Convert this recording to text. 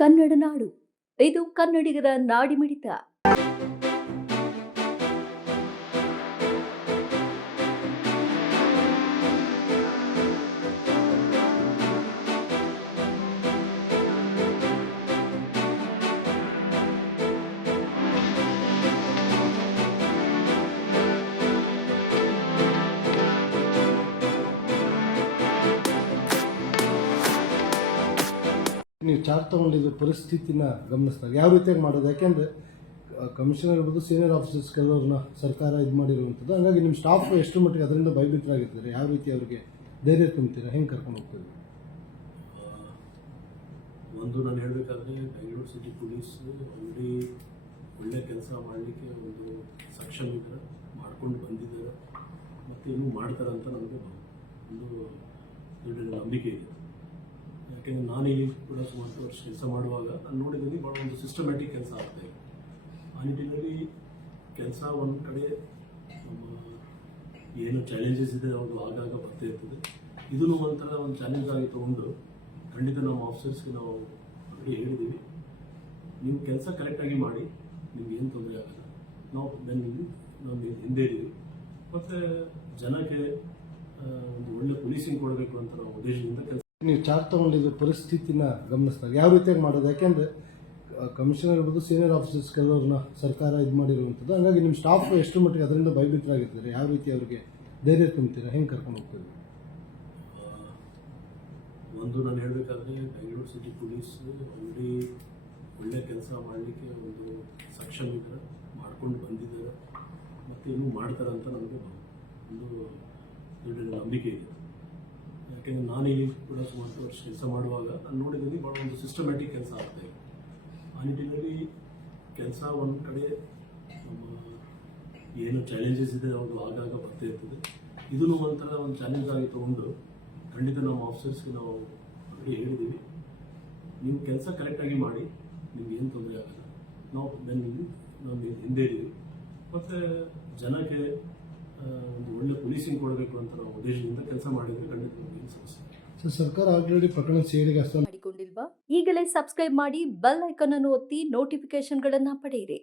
ಕನ್ನಡ ನಾಡು ಇದು ಕನ್ನಡಿಗರ ನಾಡಿಮಿಡಿತ. ನೀವು ಚಾರ್ಜ್ ತಗೊಂಡಿದ್ದ ಪರಿಸ್ಥಿತಿನ ಗಮನಿಸಿದಾಗ ಯಾವ ರೀತಿಯಾಗಿ ಮಾಡೋದು? ಯಾಕೆಂದರೆ ಕಮಿಷನರ್ ಇರ್ಬೋದು, ಸೀನಿಯರ್ ಆಫೀಸರ್ಸ್ ಕೆಲವ್ರನ್ನ ಸರ್ಕಾರ ಇದು ಮಾಡಿರುವಂಥದ್ದು. ಹಾಗಾಗಿ ನಿಮ್ಮ ಸ್ಟಾಫ್ ಎಷ್ಟು ಮಟ್ಟಿಗೆ ಅದರಿಂದ ಭಯಭೀತರಾಗಿರ್ತಾರೆ? ಯಾವ ರೀತಿ ಅವರಿಗೆ ಧೈರ್ಯ ತುಂಬ್ತೀರಾ? ಹೆಂಗೆ ಕರ್ಕೊಂಡು ಹೋಗ್ತೀವಿ? ಒಂದು ನಾನು ಹೇಳಬೇಕಾದ್ರೆ ಬೆಂಗಳೂರು ಸಿಟಿ ಪೊಲೀಸ್ ಆಲ್ರೆಡಿ ಒಳ್ಳೆ ಕೆಲಸ ಮಾಡಲಿಕ್ಕೆ ಒಂದು ಸಕ್ಷಮ್ ಇದ್ದಾರೆ, ಮಾಡ್ಕೊಂಡು ಬಂದಿದ್ದಾರೆ ಮತ್ತು ಇನ್ನೂ ಮಾಡ್ತಾರೆ ಅಂತ ನನಗೆ ಒಂದು ದೊಡ್ಡ ನಂಬಿಕೆ ಇದೆ. ಯಾಕೆಂದರೆ ನಾನು ಇಲ್ಲಿ ಕೂಡ ಸುಮಾರು ವರ್ಷ ಕೆಲಸ ಮಾಡುವಾಗ ನಾನು ನೋಡಿದ್ದೀನಿ ಭಾಳ ಒಂದು ಸಿಸ್ಟಮ್ಯಾಟಿಕ್ ಕೆಲಸ ಆಗ್ತಾಯಿದೆ. ಆ ನಿಟ್ಟಿನಲ್ಲಿ ಕೆಲಸ ಒಂದು ಕಡೆ ನಮ್ಮ ಏನು ಚಾಲೆಂಜಸ್ ಇದೆ ಅದು ಆಗಾಗ ಬರ್ತಾ ಇರ್ತದೆ. ಇದನ್ನು ಒಂಥರ ಒಂದು ಚಾಲೆಂಜ್ ಆಗಿ ತೊಗೊಂಡು ಖಂಡಿತ ನಮ್ಮ ಆಫೀಸರ್ಸ್ಗೆ ನಾವು ಆಲ್ರೆಡಿ ಹೇಳಿದ್ದೀವಿ, ನೀವು ಕೆಲಸ ಕರೆಕ್ಟಾಗಿ ಮಾಡಿ, ನಿಮ್ಗೆ ಏನು ತೊಂದರೆ ಆಗಲ್ಲ, ನಾವು ನಾವು ಹಿಂದೆ ಇದ್ದೀವಿ ಮತ್ತು ಜನಕ್ಕೆ ಒಂದು ಒಳ್ಳೆ ಪೊಲೀಸಿಂಗ್ ಕೊಡಬೇಕು ಅಂತ ನಾವು ಉದ್ದೇಶದಿಂದ ಕೆಲಸ. ನೀವು ಚಾರ್ಜ್ ತಗೊಂಡಿದ್ದ ಪರಿಸ್ಥಿತಿನ ಗಮನಿಸಿದಾಗ ಯಾವ ರೀತಿಯಾಗಿ ಮಾಡೋದು? ಯಾಕೆಂದರೆ ಕಮಿಷನರ್ ಇರ್ಬೋದು, ಸೀನಿಯರ್ ಆಫೀಸರ್ಸ್ ಕೆಲವ್ರನ್ನ ಸರ್ಕಾರ ಇದು ಮಾಡಿರುವಂಥದ್ದು. ಹಾಗಾಗಿ ನಿಮ್ಮ ಸ್ಟಾಫ್ ಎಷ್ಟು ಮಟ್ಟಿಗೆ ಅದರಿಂದ ಭಯಭೀತರಾಗಿರ್ತಾರೆ? ಯಾವ ರೀತಿ ಅವರಿಗೆ ಧೈರ್ಯ ತುಂಬ್ತೀರಾ? ಹೆಂಗೆ ಕರ್ಕೊಂಡು ಹೋಗ್ತೀವಿ? ಒಂದು ನಾನು ಹೇಳಬೇಕಾದ್ರೆ ಬೆಂಗಳೂರು ಸಿಟಿ ಪೊಲೀಸ್ ಆಲ್ರೆಡಿ ಒಳ್ಳೆ ಕೆಲಸ ಮಾಡಲಿಕ್ಕೆ ಒಂದು ಸಕ್ಷಮ್ ಇದ್ದಾರೆ, ಮಾಡ್ಕೊಂಡು ಬಂದಿದ್ದಾರೆ ಮತ್ತು ಇನ್ನೂ ಮಾಡ್ತಾರೆ ಅಂತ ನನಗೆ ಒಂದು ದೊಡ್ಡ ನಂಬಿಕೆ ಇದೆ. ಯಾಕೆಂದರೆ ನಾನು ಇಲ್ಲಿ ಕೂಡ ಸುಮಾರು ವರ್ಷ ಕೆಲಸ ಮಾಡುವಾಗ ನಾನು ನೋಡಿದ್ದೀನಿ ಭಾಳ ಒಂದು ಸಿಸ್ಟಮ್ಯಾಟಿಕ್ ಕೆಲಸ ಆಗ್ತಾಯಿದೆ. ಆ ನಿಟ್ಟಿನಲ್ಲಿ ಕೆಲಸ ಒಂದು ಕಡೆ ನಮ್ಮ ಏನು ಚಾಲೆಂಜಸ್ ಇದೆ ಅದು ಆಗಾಗ ಬರ್ತಾ ಇರ್ತದೆ. ಇದನ್ನು ಒಂಥರ ಒಂದು ಚಾಲೆಂಜ್ ಆಗಿ ತೊಗೊಂಡು ಖಂಡಿತ ನಮ್ಮ ಆಫೀಸರ್ಸ್ಗೆ ನಾವು ಆಲ್ರೆಡಿ ಹೇಳಿದ್ದೀವಿ, ನೀವು ಕೆಲಸ ಕರೆಕ್ಟಾಗಿ ಮಾಡಿ, ನಿಮ್ಗೆ ಏನು ತೊಂದರೆ ಆಗಲ್ಲ, ನಾವು ನಾವು ಹಿಂದೆ ಇದ್ದೀವಿ ಮತ್ತು ಜನಕ್ಕೆ ಒಂದು ಒಳ್ಳೆ ಪೊಲೀಸಿಂಗ್ ಕೊಡಬೇಕು ಅಂತ ನಾವು ಉದ್ದೇಶದಿಂದ ಕೆಲಸ ಮಾಡಿದರೆ ಖಂಡಿತ ಏನು ಸಮಸ್ಯೆ. ಸರ್ಕಾರ ಆಲ್ರೆಡಿ ಪ್ರಕರಣ ಸೇರಿಗೆ ಮಾಡಿಕೊಂಡಿಲ್ವಾ? ಈಗಲೇ ಸಬ್ಸ್ಕ್ರೈಬ್ ಮಾಡಿ, ಬೆಲ್ ಐಕಾನ್ ಅನ್ನು ಒತ್ತಿ, ನೋಟಿಫಿಕೇಶನ್ಗಳನ್ನು ಪಡೆಯಿರಿ.